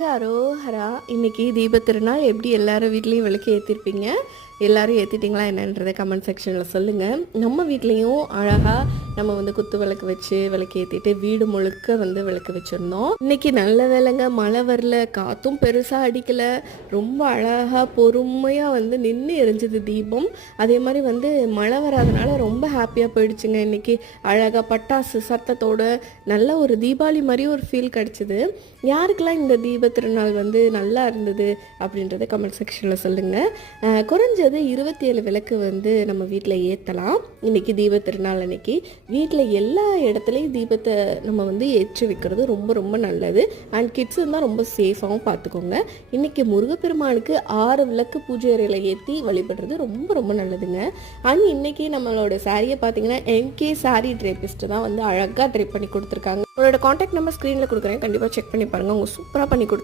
அரோஹரா இன்னைக்கு தீப திருநாள். எப்படி எல்லாரும் வீட்லேயும் விளக்கு ஏற்றிருப்பீங்க எல்லாரும் ஏற்றிட்டீங்களா என்னன்றதை கமெண்ட் செக்ஷனில் சொல்லுங்கள் நம்ம வீட்லேயும் அழகாக நம்ம வந்து குத்து விளக்கு வச்சு விளக்கு ஏற்றிட்டு வீடு முழுக்க வந்து விளக்கு வச்சுருந்தோம். இன்னைக்கு நல்ல வேலைங்க மழை வரல. காற்றும் பெருசாக அடிக்கலை. ரொம்ப அழகாக பொறுமையாக வந்து நின்று எரிஞ்சுது தீபம். அதே மாதிரி வந்து மழை வராதனால ரொம்ப ஹாப்பியாக போயிடுச்சுங்க இன்றைக்கி அழகாக பட்டாசு சத்தத்தோட நல்ல ஒரு தீபாவளி மாதிரி ஒரு ஃபீல் கிடச்சிது. யாருக்கெல்லாம் இந்த தீப திருநாள் வந்து நல்லா இருந்தது அப்படின்றத கமெண்ட் செக்ஷனில் சொல்லுங்கள் குறைஞ்ச அடுத்தது இருபத்தி ஏழு விளக்கு வந்து நம்ம வீட்டில் ஏற்றலாம் இன்றைக்கி தீப திருநாள் அன்னைக்கு. வீட்டில் எல்லா இடத்துலையும் தீபத்தை நம்ம வந்து ஏற்றி வைக்கிறது ரொம்ப ரொம்ப நல்லது. அண்ட் கிட்ஸ் இருந்தால் ரொம்ப சேஃபாகவும் பார்த்துக்கோங்க இன்றைக்கி முருகப்பெருமானுக்கு ஆறு விளக்கு பூஜை அறையில் ஏற்றி வழிபடுறது ரொம்ப ரொம்ப நல்லதுங்க. அண்ட் இன்றைக்கி நம்மளோட சாரியை பார்த்தீங்கன்னா எம்கே சாரி ட்ரேபிஸ்ட் தான் வந்து அழகாக ட்ரை பண்ணி கொடுத்துருக்காங்க. உங்களோட காண்டாக்ட் நம்பர் ஸ்க்ரீனில் கொடுக்குறேன். கண்டிப்பாக செக் பண்ணி பாருங்கள் அவங்க சூப்பராக பண்ணி கொடுத்து